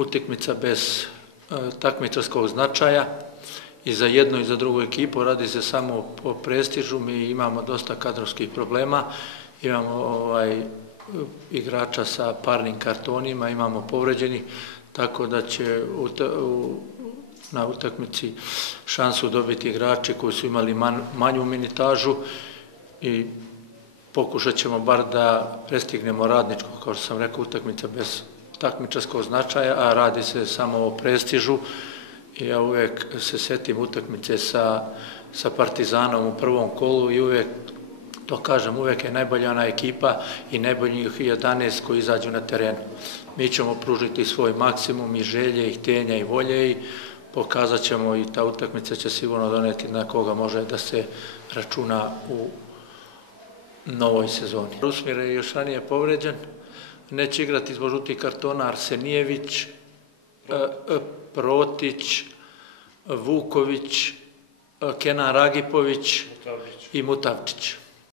utakmica bez takmičarskog značaja i za jednu i za drugu ekipu. Radi se samo o prestižu, mi imamo dosta kadrovskih problema, imamo igrača sa parnim kartonima, imamo povređeni, tako da će na utakmici šansu dobiti igrači koji su imali manju minutažu i pokušat ćemo bar da prestignemo Radničko, kao što sam rekao, utakmica bez takmičarskog značaja, a radi se samo o prestižu. I ja uvek se setim utakmice sa Partizanom u prvom kolu i uvek to kažem, uvek je najbolja ona ekipa i najboljih 11 koji izađu na terenu. Mi ćemo pružiti svoj maksimum i želje i htenja i volje i pokazat ćemo, i ta utakmica će sigurno doneti na koga može da se računa u novoj sezoni. Rusmir je još ranije povređen, neće igrati zbog žutih kartona Arsenijević, Protić, Vuković, Kenan Ragipović i Mutavčić.